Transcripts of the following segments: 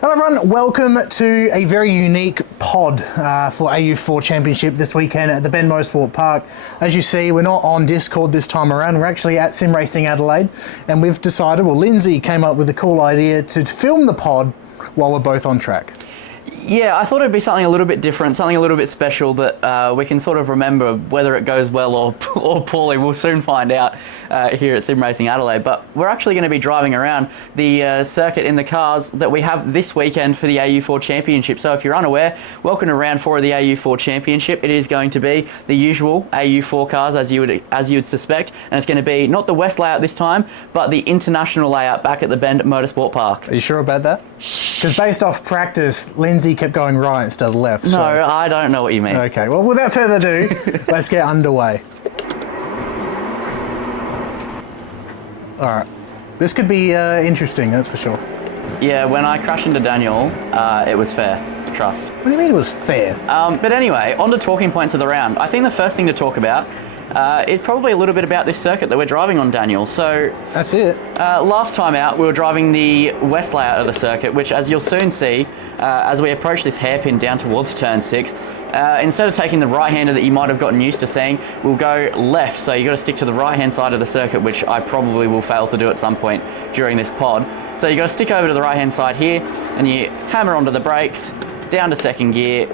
Hello everyone, welcome to a very unique pod for AU4 Championship this weekend at the Bend Motorsport Park. As you see, we're not on Discord this time around, we're actually at Sim Racing Adelaide, and we've decided, Lindsay came up with a cool idea to film the pod while we're both on track. Yeah, I thought it'd be something a little bit different, something a little bit special that we can sort of remember whether it goes well or poorly. We'll soon find out here at Sim Racing Adelaide. But we're actually going to be driving around the circuit in the cars that we have this weekend for the AU4 Championship. So if you're unaware, welcome to round 4 of the AU4 Championship. It is going to be the usual AU4 cars as you would suspect, and it's going to be not the West layout this time, but the international layout back at the Bend Motorsport Park. Are you sure about that? Because based off practice, Lindsay kept going right instead of left. No, I don't know what you mean. Okay, well, without further ado, let's get underway. All right, this could be interesting, that's for sure. Yeah, when I crashed into Daniel, it was fair. Trust. What do you mean it was fair? But anyway, on to talking points of the round. I think the first thing to talk about is probably a little bit about this circuit that we're driving on, Daniel. So that's it. Last time out, we were driving the west layout of the circuit, which, as you'll soon see, as we approach this hairpin down towards turn 6, instead of taking the right-hander that you might have gotten used to seeing, we'll go left. So you've got to stick to the right-hand side of the circuit, which I probably will fail to do at some point during this pod. So you've got to stick over to the right-hand side here, and you hammer onto the brakes, down to second gear,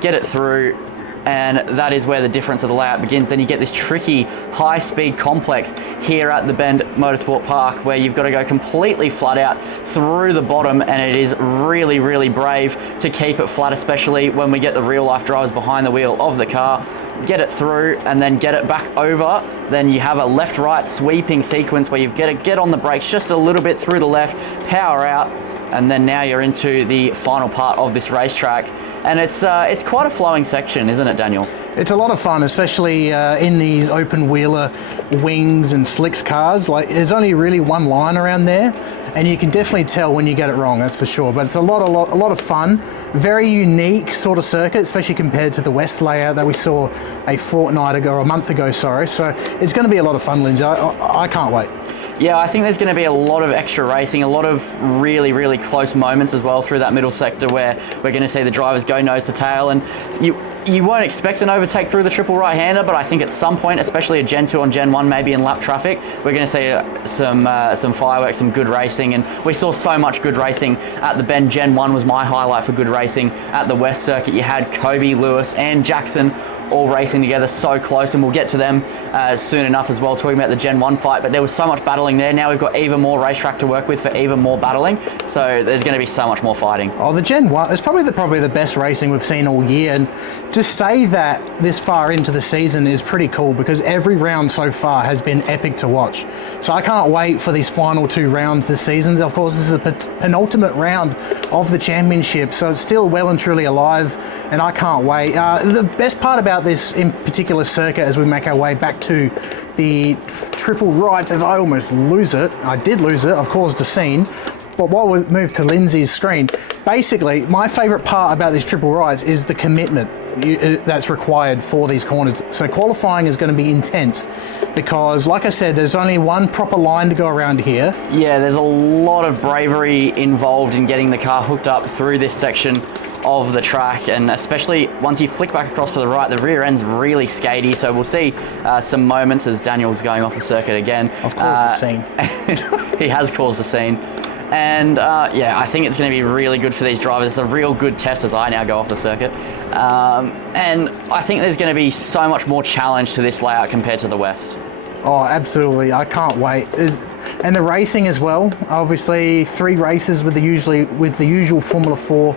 get it through, and that is where the difference of the layout begins. Then you get this tricky high-speed complex here at the Bend Motorsport Park where you've got to go completely flat out through the bottom, and it is really, really brave to keep it flat, especially when we get the real-life drivers behind the wheel of the car. Get it through and then get it back over. Then you have a left-right sweeping sequence where you've got to get on the brakes just a little bit through the left, power out, and then now you're into the final part of this racetrack. And it's quite a flowing section, isn't it, Daniel? It's a lot of fun, especially in these open wheeler wings and slicks cars. Like, there's only really one line around there, and you can definitely tell when you get it wrong, that's for sure. But it's a lot of fun. Very unique sort of circuit, especially compared to the West layout that we saw a month ago. So it's going to be a lot of fun, Lindsay. I can't wait. Yeah, I think there's going to be a lot of extra racing, a lot of really, really close moments as well through that middle sector where we're going to see the drivers go nose to tail, and you won't expect an overtake through the triple right-hander, but I think at some point, especially a Gen 2 on Gen 1, maybe in lap traffic, we're going to see some fireworks, some good racing, and we saw so much good racing at the Bend. Gen 1 was my highlight for good racing at the West Circuit. You had Kobe, Lewis and Jackson all racing together so close, and we'll get to them soon enough as well, talking about the Gen 1 fight, but there was so much battling there. Now we've got even more racetrack to work with for even more battling, so there's going to be so much more fighting. Oh, the Gen 1 is probably the best racing we've seen all year, and to say that this far into the season is pretty cool because every round so far has been epic to watch. So I can't wait for these final 2 rounds this season. Of course, this is the penultimate round of the championship, so it's still well and truly alive, and I can't wait. The best part about this in particular circuit as we make our way back to the triple rights, as I almost lose it. I did lose it, I've caused a scene. But while we move to Lindsay's screen, basically my favourite part about these triple rights is the commitment that's required for these corners. So qualifying is going to be intense because, like I said, there's only one proper line to go around here. Yeah, there's a lot of bravery involved in getting the car hooked up through this section of the track, and especially once you flick back across to the right, the rear end's really skatey, so we'll see some moments as Daniel's going off the circuit again. I've caused a scene. He has caused a scene. And yeah, I think it's going to be really good for these drivers. It's a real good test as I now go off the circuit. And I think there's going to be so much more challenge to this layout compared to the West. Oh, absolutely. I can't wait. And the racing as well. Obviously, 3 races with the usual Formula 4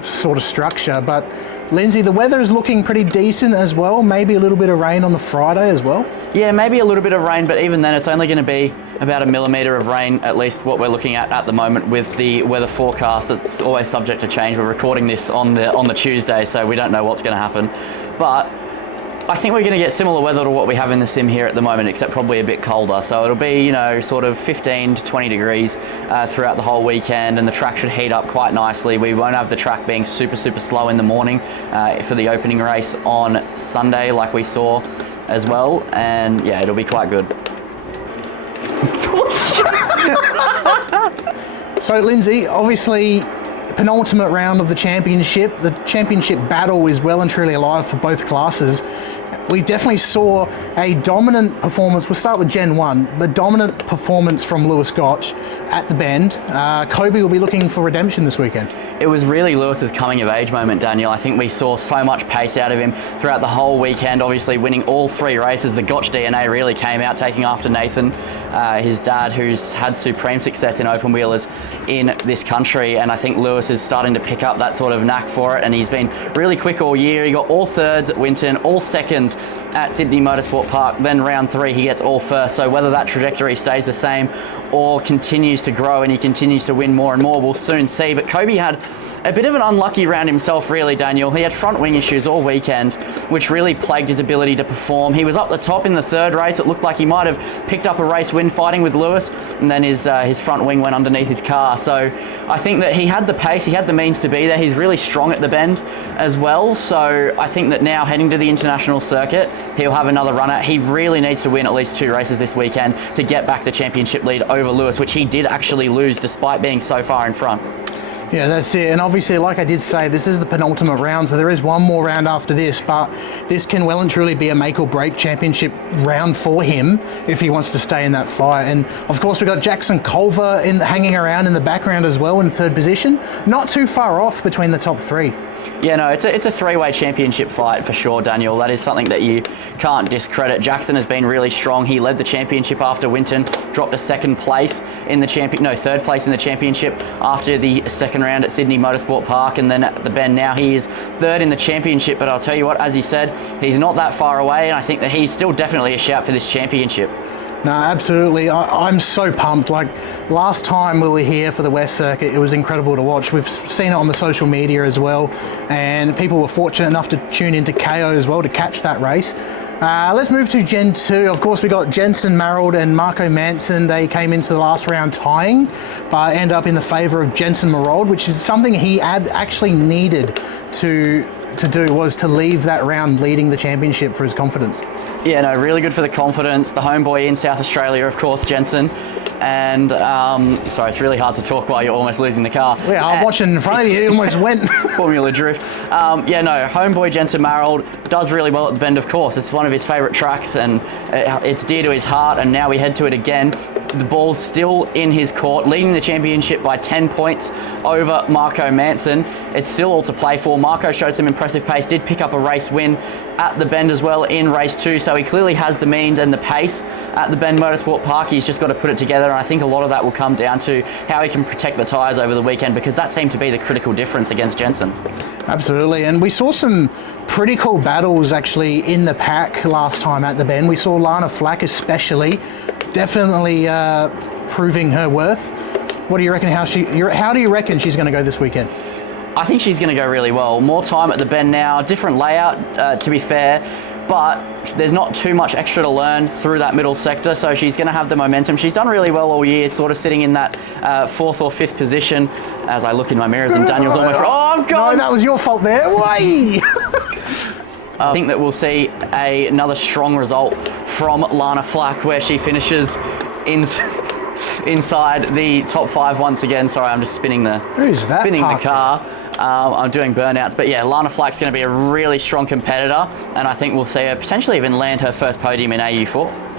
sort of structure. But Lindsay, the weather is looking pretty decent as well. Maybe a little bit of rain on the Friday as well. Yeah, maybe a little bit of rain, but even then it's only going to be about 1 millimetre of rain, at least what we're looking at the moment with the weather forecast. It's always subject to change. We're recording this on the Tuesday, so we don't know what's going to happen. But I think we're going to get similar weather to what we have in the sim here at the moment, except probably a bit colder. So it'll be, sort of 15 to 20 degrees throughout the whole weekend, and the track should heat up quite nicely. We won't have the track being super, super slow in the morning for the opening race on Sunday like we saw as well. And yeah, it'll be quite good. So, Lindsay, obviously, penultimate round of the championship. The championship battle is well and truly alive for both classes. We definitely saw a dominant performance. We'll start with Gen 1. The dominant performance from Lewis Gotch at the Bend. Kobe will be looking for redemption this weekend. It was really Lewis's coming of age moment, Daniel. I think we saw so much pace out of him throughout the whole weekend, obviously winning all 3 races. The Gotch DNA really came out, taking after Nathan, his dad, who's had supreme success in open wheelers in this country. And I think Lewis is starting to pick up that sort of knack for it. And he's been really quick all year. He got all thirds at Winton, all seconds at Sydney Motorsport Park. Then round 3, he gets all first. So whether that trajectory stays the same or continues to grow and he continues to win more and more, we'll soon see. But Kobe had a bit of an unlucky round himself, really, Daniel. He had front wing issues all weekend, which really plagued his ability to perform. He was up the top in the 3rd race. It looked like he might have picked up a race win fighting with Lewis, and then his front wing went underneath his car. So I think that he had the pace, he had the means to be there. He's really strong at the Bend as well. So I think that now heading to the international circuit, he'll have another run at. He really needs to win at least 2 races this weekend to get back the championship lead over Lewis, which he did actually lose despite being so far in front. Yeah, that's it. And obviously, like I did say, this is the penultimate round, so there is one more round after this, but this can well and truly be a make or break championship round for him if he wants to stay in that fight. And of course, we got Jackson Culver hanging around in the background as well in 3rd position. Not too far off between the top 3. Yeah, no, it's a 3-way championship fight for sure, Daniel. That is something that you can't discredit. Jackson has been really strong. He led the championship after Winton, dropped to 2nd place in the 3rd place in the championship after the 2nd round at Sydney Motorsport Park, and then at the Bend now he is 3rd in the championship. But I'll tell you what, as you said, he's not that far away, and I think that he's still definitely a shout for this championship. No, absolutely. I'm so pumped. Like, last time we were here for the West Circuit, it was incredible to watch. We've seen it on the social media as well, and people were fortunate enough to tune into KO as well to catch that race. Let's move to Gen 2. Of course, we got Jensen Marrold and Marco Manson. They came into the last round tying, but end up in the favour of Jensen Marrold, which is something he actually needed to do, was to leave that round leading the championship for his confidence. Yeah, no, really good for the confidence. The homeboy in South Australia, of course, Jensen. And, sorry, it's really hard to talk while you're almost losing the car. Yeah, I'm watching in front of you, it almost went. Formula Drift. Yeah, no, homeboy Jensen Marrold does really well at the Bend, of course. It's one of his favourite tracks, and it's dear to his heart, and now we head to it again. The ball's still in his court, leading the championship by 10 points over Marco Manson. It's still all to play for. Marco showed some impressive pace, did pick up a race win at the Bend as well in race 2, so he clearly has the means and the pace at the Bend Motorsport Park. He's just got to put it together, and I think a lot of that will come down to how he can protect the tyres over the weekend, because that seemed to be the critical difference against Jensen. Absolutely, and we saw some pretty cool battles actually in the pack last time at the Bend. We saw Lana Flack especially, definitely proving her worth. What do you reckon? How do you reckon she's going to go this weekend? I think she's going to go really well. More time at the Bend now, different layout to be fair, but there's not too much extra to learn through that middle sector, so she's going to have the momentum. She's done really well all year, sort of sitting in that 4th or 5th position as I look in my mirrors and Daniel's almost... Oh, I'm gone! No, that was your fault there. Way! I think that we'll see another strong result from Lana Flack, where she finishes inside the top 5 once again. Sorry, I'm just spinning the car. I'm doing burnouts, but yeah, Lana Flack's going to be a really strong competitor, and I think we'll see her potentially even land her first podium in AU4.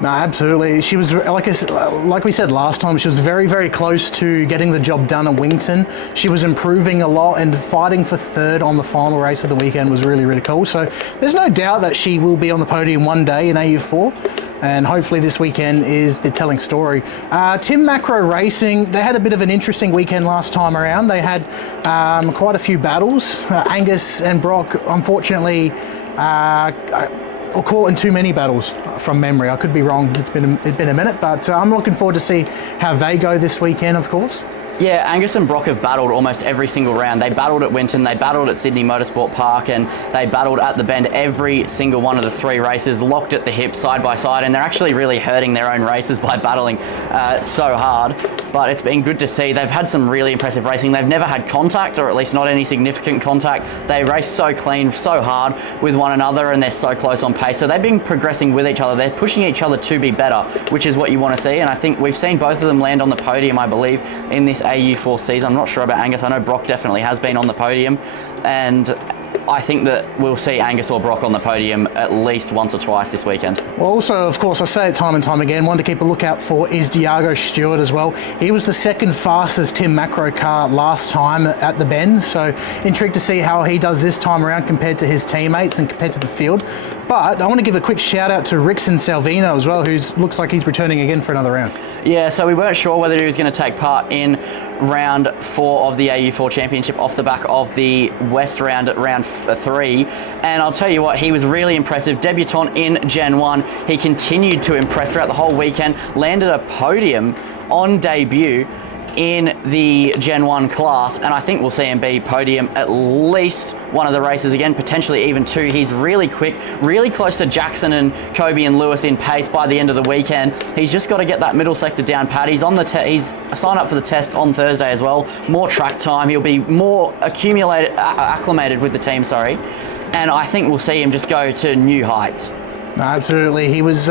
No, absolutely. She was, like we said last time, she was very, very close to getting the job done at Wington. She was improving a lot, and fighting for 3rd on the final race of the weekend was really, really cool. So there's no doubt that she will be on the podium one day in AU4. And hopefully this weekend is the telling story. Tim Macro Racing, they had a bit of an interesting weekend last time around. They had quite a few battles. Angus and Brock, unfortunately, caught in too many battles from memory. I could be wrong. It's been a minute, but I'm looking forward to see how they go this weekend, of course. Yeah, Angus and Brock have battled almost every single round. They battled at Winton, they battled at Sydney Motorsport Park, and they battled at the Bend every single one of the 3 races, locked at the hip, side by side, and they're actually really hurting their own races by battling so hard. but it's been good to see. They've had some really impressive racing. They've never had contact, or at least not any significant contact. They race so clean, so hard with one another, and they're so close on pace. So they've been progressing with each other. They're pushing each other to be better, which is what you want to see. And I think we've seen both of them land on the podium, I believe, in this AU4 season. I'm not sure about Angus. I know Brock definitely has been on the podium, and I think that we'll see Angus or Brock on the podium at least once or twice this weekend. Well, also, of course, I say it time and time again, one to keep a lookout for is Diago Stewart as well. He was the second fastest Tim Macro car last time at the Bend, so intrigued to see how he does this time around compared to his teammates and compared to the field. But I want to give a quick shout out to Rickson Salvino as well, who looks like he's returning again for another round. Yeah, so we weren't sure whether he was going to take part in round 4 of the AU4 Championship off the back of the West round at round 3. And I'll tell you what, he was really impressive. Debutant in Gen 1. He continued to impress throughout the whole weekend, landed a podium on debut in the Gen 1 class, and I think we'll see him be podium at least one of the races again, potentially even 2. He's really quick, really close to Jackson and Kobe and Lewis in pace by the end of the weekend. He's just got to get that middle sector down pat. He's on the he's signed up for the test on Thursday as well. More track time. He'll be more acclimated with the team, and I think we'll see him just go to new heights. No, absolutely. He was.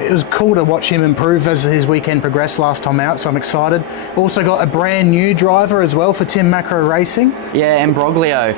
It was cool to watch him improve as his weekend progressed last time out, so I'm excited. Also got a brand new driver as well for Tim Macro Racing. Yeah, Imbroglio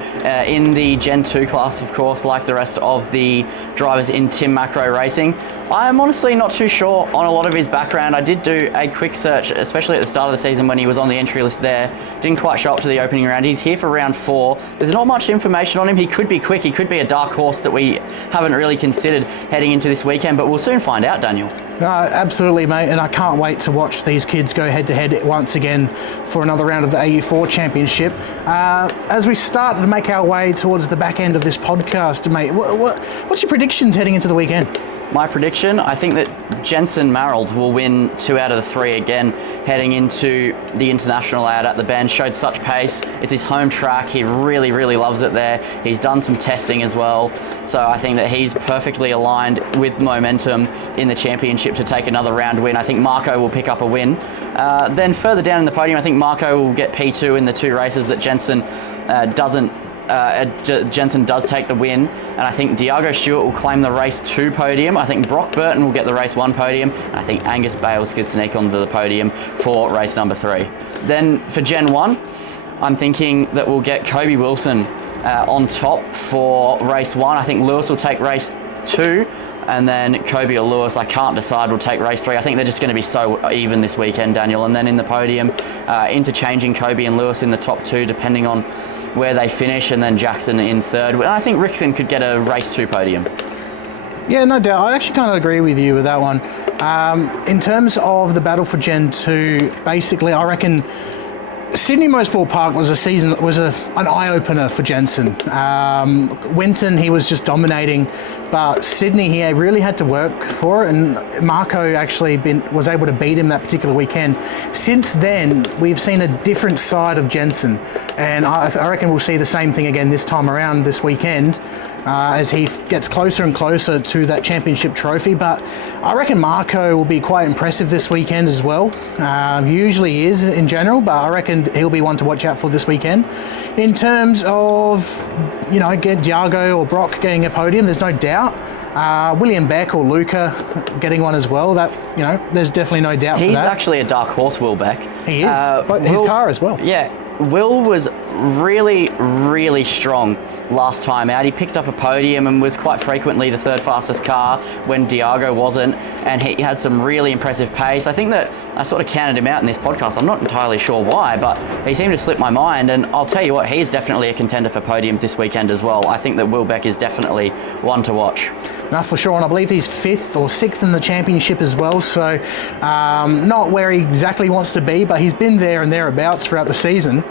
in the Gen 2 class, of course, like the rest of the drivers in Tim Macro Racing. I'm honestly not too sure on a lot of his background. I did do a quick search, especially at the start of the season when he was on the entry list there. Didn't quite show up to the opening round. He's here for round 4. There's not much information on him. He could be quick. He could be a dark horse that we haven't really considered heading into this weekend, but we'll soon find out, Daniel. No, absolutely, mate, and I can't wait to watch these kids go head-to-head once again for another round of the AU4 Championship. As we start to make our way towards the back end of this podcast, mate, what's your predictions heading into the weekend? My prediction, I think that Jensen Marold will win 2 out of the 3 again, heading into the international out at the Bend. Showed such pace. It's his home track. He really, really loves it there. He's done some testing as well. So I think that he's perfectly aligned with momentum in the championship to take another round win. I think Marco will pick up a win. Then further down in the podium, I think Marco will get P2 in the 2 races that Jensen doesn't. Jensen does take the win, and I think Diago Stewart will claim the race 2 podium. I think Brock Burton will get the race 1 podium, and I think Angus Bales could sneak onto the podium for race number 3. Then for Gen 1, I'm thinking that we'll get Kobe Wilson on top for race 1. I think Lewis will take race 2, and then Kobe or Lewis, I can't decide, will take race 3. I think they're just going to be so even this weekend, Daniel. And then in the podium, interchanging Kobe and Lewis in the top 2, depending on where they finish, and then Jackson in 3rd. And I think Rickson could get a race 2 podium. Yeah, no doubt. I actually kind of agree with you with that one. In terms of the battle for Gen 2, basically, I reckon Sydney Motorsport Park was an eye-opener for Jensen. Winton, he was just dominating, but Sydney, he really had to work for it, and Marco actually was able to beat him that particular weekend. Since then, we've seen a different side of Jensen, and I reckon we'll see the same thing again this time around this weekend, as he gets closer and closer to that championship trophy. But I reckon Marco will be quite impressive this weekend as well. Usually he is in general, but I reckon he'll be one to watch out for this weekend. In terms of, get Diago or Brock getting a podium, there's no doubt. William Beck or Luca getting one as well. There's definitely no doubt for that. He's actually a dark horse, Will Beck. He is, but his car as well. Yeah, Will was really, really strong last time out. He picked up a podium and was quite frequently the 3rd fastest car when Diago wasn't, and he had some really impressive pace. I think that I sort of counted him out in this podcast. I'm not entirely sure why, but he seemed to slip my mind, and I'll tell you what, he's definitely a contender for podiums this weekend as well. I think that Will Beck is definitely one to watch. No, for sure, and I believe he's 5th or 6th in the championship as well, so not where he exactly wants to be, but he's been there and thereabouts throughout the season.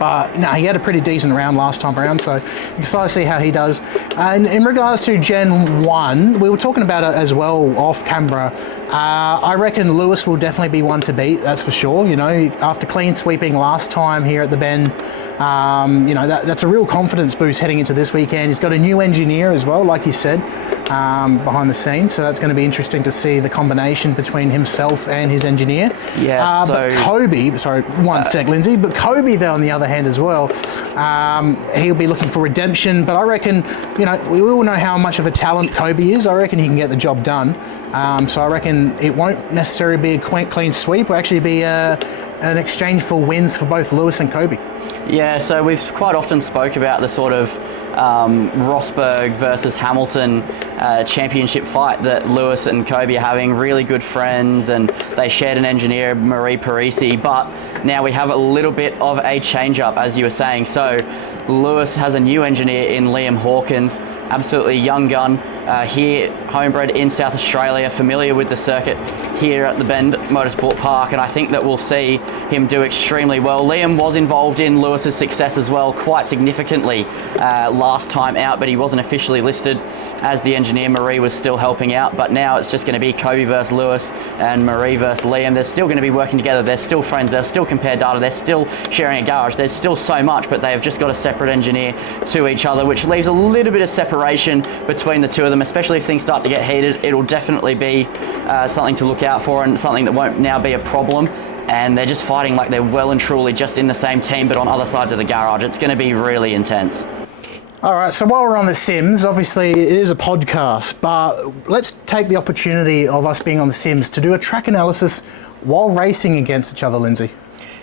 But no, he had a pretty decent round last time around, so excited to see how he does. And in regards to Gen 1, we were talking about it as well off camera. I reckon Lewis will definitely be one to beat, that's for sure. After clean sweeping last time here at the Bend, that's a real confidence boost heading into this weekend. He's got a new engineer as well, like you said. behind the scenes, so that's going to be interesting to see the combination between himself and his engineer. Yeah, but Kobe, sorry, one sec, Lindsay, but Kobe, though, on the other hand as well, he'll be looking for redemption, but I reckon, we all know how much of a talent Kobe is. I reckon he can get the job done. So I reckon it won't necessarily be a clean sweep, it'll actually be an exchange for wins for both Lewis and Kobe. Yeah, so we've quite often spoke about the sort of Rosberg versus Hamilton championship fight that Lewis and Kobe are having. Really good friends, and they shared an engineer, Marie Parisi, but now we have a little bit of a change-up, as you were saying. So Lewis has a new engineer in Liam Hawkins, absolutely young gun, here, homebred in South Australia, familiar with the circuit here at the Bend Motorsport Park, and I think that we'll see him do extremely well. Liam was involved in Lewis's success as well, quite significantly last time out, but he wasn't officially listed as the engineer. Marie was still helping out, but now it's just going to be Kobe versus Lewis and Marie versus Liam. They're still going to be working together. They're still friends. They'll still compare data. They're still sharing a garage. There's still so much, but they've just got a separate engineer to each other, which leaves a little bit of separation between the two of them, especially if things start to get heated. It'll definitely be something to look out for, and something that won't now be a problem. And they're just fighting like they're well and truly just in the same team, but on other sides of the garage. It's going to be really intense. All right, so while we're on the sims, obviously it is a podcast, but let's take the opportunity of us being on the sims to do a track analysis while racing against each other, Lindsay.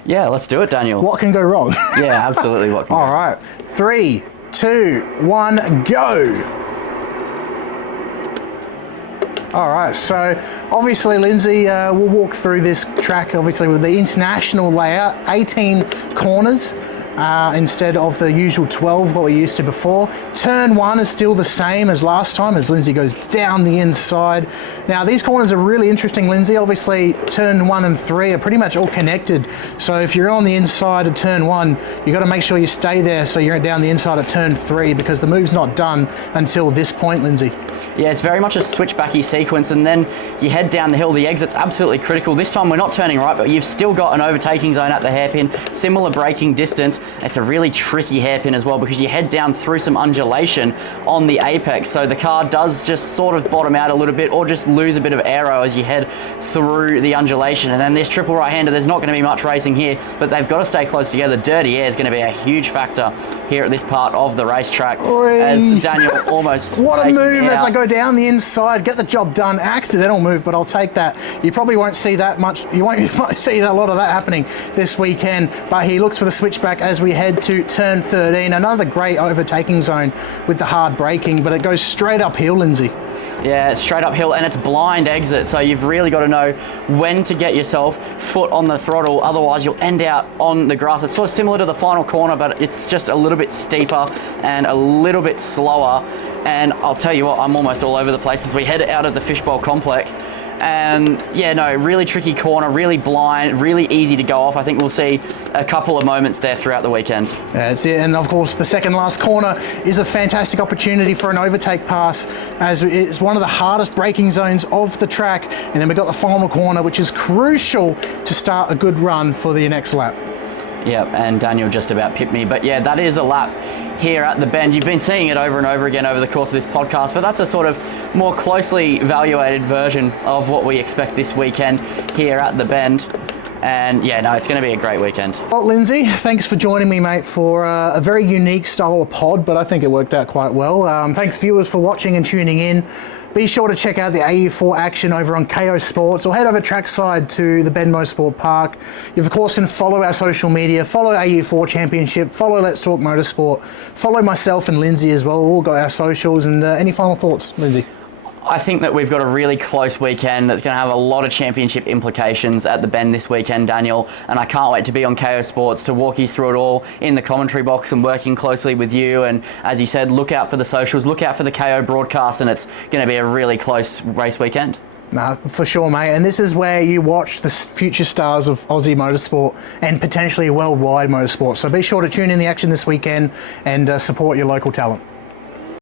Yeah, let's do it, Daniel. What can go wrong? Yeah, absolutely. What can go wrong? All right, 3, 2, 1, go. All right, so obviously, Lindsay, we'll walk through this track, obviously, with the international layout, 18 corners. Instead of the usual 12, what we used to before. Turn 1 is still the same as last time, as Lindsay goes down the inside. Now, these corners are really interesting, Lindsay. Obviously, turn 1 and 3 are pretty much all connected. So if you're on the inside of turn 1, you've got to make sure you stay there so you're down the inside of turn 3, because the move's not done until this point, Lindsay. Yeah, it's very much a switchbacky sequence, and then you head down the hill. The exit's absolutely critical. This time we're not turning right, but you've still got an overtaking zone at the hairpin, similar braking distance. It's a really tricky hairpin as well, because you head down through some undulation on the apex, so the car does just sort of bottom out a little bit, or just lose a bit of aero as you head through the undulation. And then this triple right-hander, there's not going to be much racing here, but they've got to stay close together. Dirty air is going to be a huge factor here at this part of the racetrack. Oy. As Daniel almost what a move as I go down the inside, get the job done. Accidental move, but I'll take that. You probably won't see that much. You won't see a lot of that happening this weekend, but he looks for the switchback as we head to turn 13. Another great overtaking zone with the hard braking, but it goes straight uphill, Lindsay. Yeah, it's straight uphill, and it's blind exit, so you've really got to know when to get yourself foot on the throttle, otherwise you'll end out on the grass. It's sort of similar to the final corner, but it's just a little bit steeper and a little bit slower. And I'll tell you what, I'm almost all over the place as we head out of the fishbowl complex. And yeah, no, really tricky corner, really blind, really easy to go off. I think we'll see a couple of moments there throughout the weekend. That's it. And of course, the second last corner is a fantastic opportunity for an overtake pass, as it's one of the hardest braking zones of the track. And then we've got the final corner, which is crucial to start a good run for the next lap. Yep, and Daniel just about pipped me. But yeah, that is a lap here at the Bend. You've been seeing it over and over again over the course of this podcast, but that's a sort of more closely evaluated version of what we expect this weekend here at the Bend. And yeah, no, it's going to be a great weekend. Well, Lindsay, thanks for joining me, mate, for a very unique style of pod, but I think it worked out quite well. Thanks, viewers, for watching and tuning in. Be sure to check out the AU4 action over on KO Sports, or head over trackside to the Bend Motorsport Park. You, of course, can follow our social media, follow AU4 Championship, follow Let's Talk Motorsport, follow myself and Lindsay as well. We've all got our socials. And any final thoughts, Lindsay? I think that we've got a really close weekend that's going to have a lot of championship implications at the Bend this weekend, Daniel, and I can't wait to be on KO Sports to walk you through it all in the commentary box and working closely with you. And as you said, look out for the socials, look out for the KO broadcast, and it's going to be a really close race weekend. No, for sure, mate. And this is where you watch the future stars of Aussie motorsport and potentially worldwide motorsport. So be sure to tune in the action this weekend and support your local talent.